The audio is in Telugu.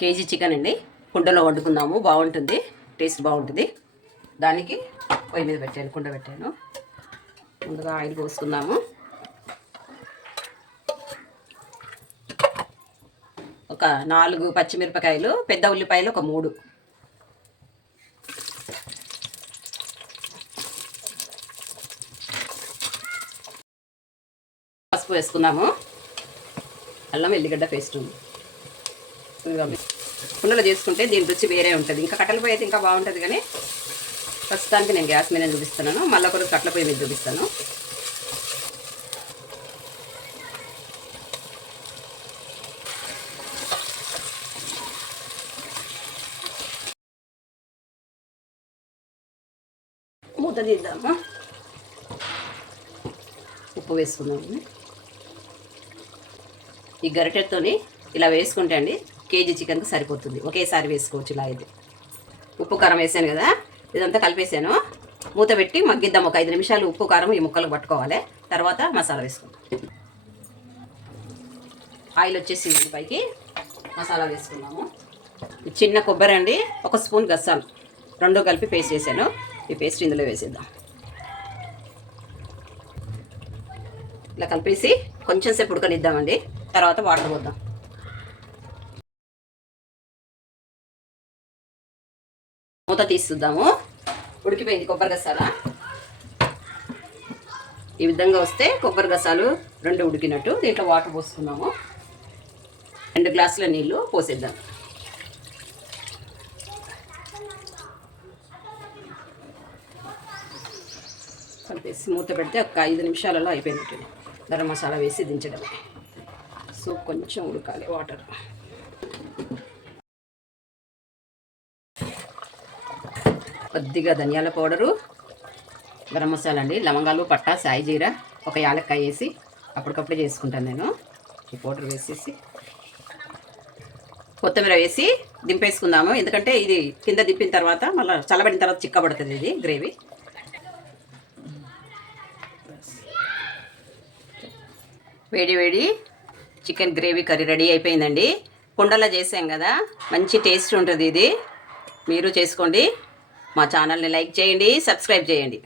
కేజీ చికెన్ అండి. కుండలో వండుకుందాము, బాగుంటుంది, టేస్ట్ బాగుంటుంది. దానికి పొయ్యి మీద పెట్టాను, కుండ పెట్టాను. ముందుగా ఆయిల్ పోసుకుందాము. ఒక 4 పచ్చిమిరపకాయలు, పెద్ద ఉల్లిపాయలు ఒక 3, పసుపు వేసుకుందాము. అల్లం వెల్లిగడ్డ పేస్ట్ ఉంది. కుండలో చేసుకుంటే దీని రుచి వేరే ఉంటుంది. ఇంకా కట్టెల పొయ్యి అయితే ఇంకా బాగుంటుంది, కానీ ప్రస్తుతానికి నేను గ్యాస్ మీద చూపిస్తున్నాను. మళ్ళీ ఒకరోజు కట్టెల పొయ్యి మీద చూపిస్తాను. మూత తీద్దాము. ఉప్పు వేసుకుందాము. ఈ గరిటెతోని ఇలా వేసుకుంటే అండి కేజీ చికెన్కి సరిపోతుంది. ఒకేసారి వేసుకోవచ్చు. ఇలా అయితే ఉప్పు కారం వేసాను కదా, ఇదంతా కలిపేసాను. మూత పెట్టి మగ్గిద్దాం. ఒక 5 నిమిషాలు ఉప్పు కారం ఈ ముక్కలు పట్టుకోవాలి. తర్వాత మసాలా వేసుకుందాం. ఆయిల్ వచ్చేసింది, పైకి మసాలా వేసుకుందాము. చిన్న కొబ్బరి అండి, 1 స్పూన్ గసాలు, 2 కలిపి పేస్ట్ చేశాను. ఈ పేస్ట్ ఇందులో వేసేద్దాం. ఇలా కలిపేసి కొంచెం సేపు ఉడకనిద్దామండి. తర్వాత వాటర్ పోద్దాం. మూత తీస్తుద్దాము. ఉడికిపోయింది కొబ్బరి గసాల. ఈ విధంగా వస్తే కొబ్బరి గసాలు 2 ఉడికినట్టు. దీంట్లో వాటర్ పోసుకున్నాము. 2 గ్లాసుల నీళ్ళు పోసేద్దాం. కలిపేసి మూత పెడితే ఒక 5 నిమిషాలలో అయిపోయినట్టు. గరం మసాలా వేసి దించడమే. సూప్ కొంచెం ఉడకాలి, వాటర్. కొద్దిగా ధనియాల పౌడరు, గరం మసాలా అండి, లవంగాలు, పట్టా, సాయి జీరా, ఒక యాలక్కాయ వేసి అప్పటికప్పుడే చేసుకుంటాను నేను. ఈ పౌడర్ వేసేసి కొత్తిమీర వేసి దింపేసుకుందాము. ఎందుకంటే ఇది కింద దింపిన తర్వాత మళ్ళీ చల్లబడిన తర్వాత చిక్కబడుతుంది ఇది గ్రేవీ. వేడి వేడి చికెన్ గ్రేవీ కర్రీ రెడీ అయిపోయిందండి. కుండలో చేసాం కదా, మంచి టేస్ట్ ఉంటుంది ఇది. మీరు చేసుకోండి. మా ఛానల్ని లైక్ చేయండి, సబ్స్క్రైబ్ చేయండి.